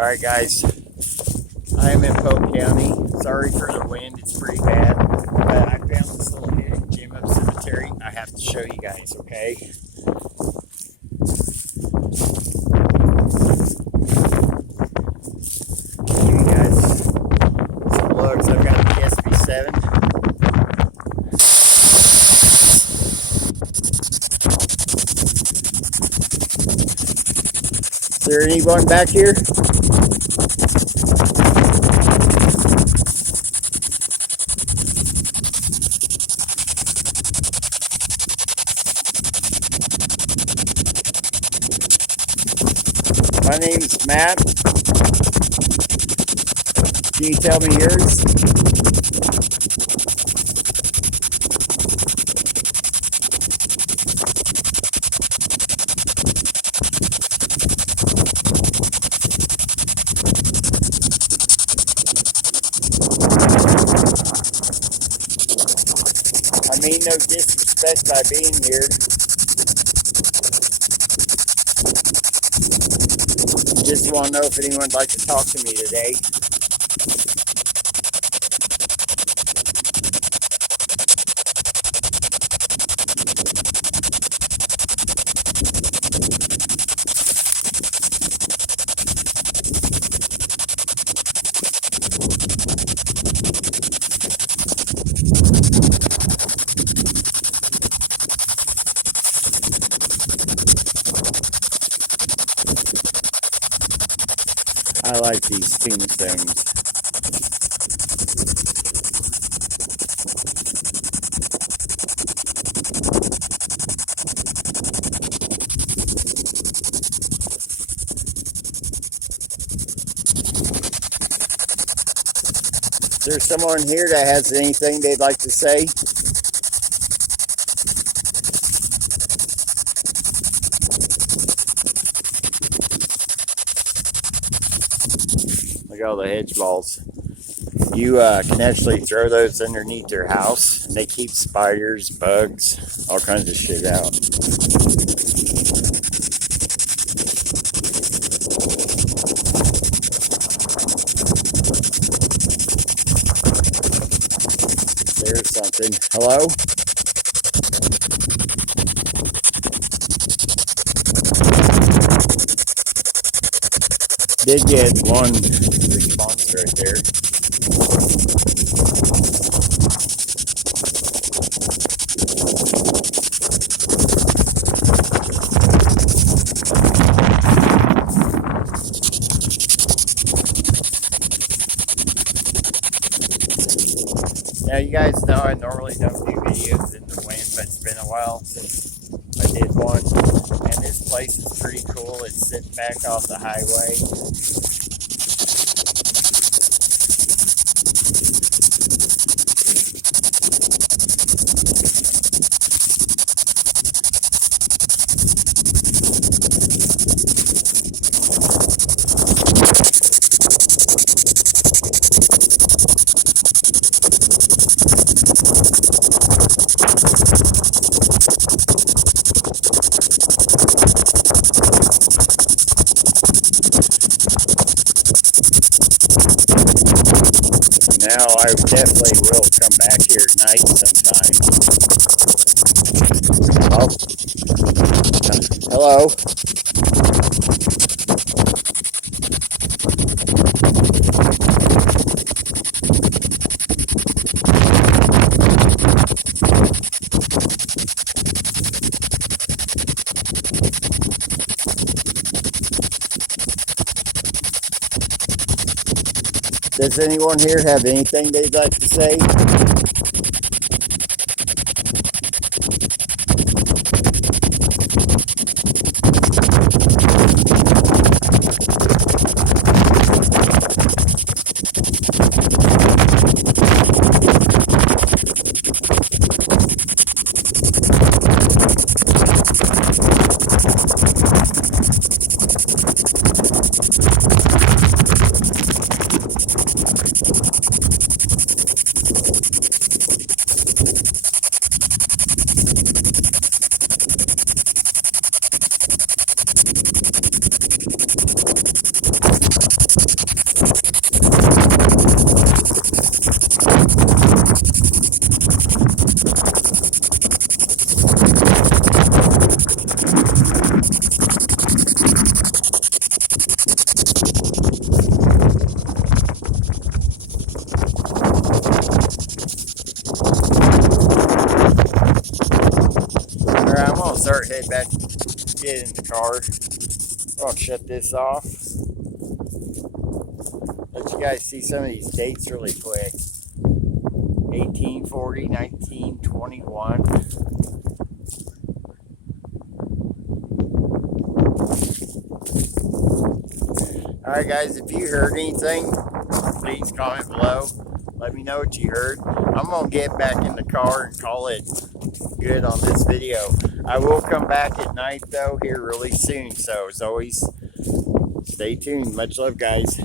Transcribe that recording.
Alright guys, I am in Polk County. Sorry for the wind, it's pretty bad. But I found this little hidden gem of cemetery. I have to show you guys, okay? Give you guys some looks. I've got a PSP7. Is there anyone back here? My name's Matt. Can you tell me yours? I mean no disrespect by being here. Just want to know if anyone would like to talk to me today. I like these tombstones. Is there someone here that has anything they'd like to say? Look at all the hedge balls. You can actually throw those underneath your house, and they keep spiders, bugs, all kinds of shit out. There's something. Hello? Did get one response right there. Now you guys know I normally don't do videos in the wind, but it's been a while since I did one. And this place is pretty cool. It's sitting back off the highway. Now I definitely will come back here tonight sometime. Oh. Hello. Does anyone here have anything they'd like to say? get in the car. I'll shut this off. Let you guys see some of these dates really quick. 1840, 1921. Alright guys, if you heard anything, please comment below. Let me know what you heard. I'm going to get back in the car and call it good on this video. I will come back at night though here really soon. So as always, stay tuned. Much love guys.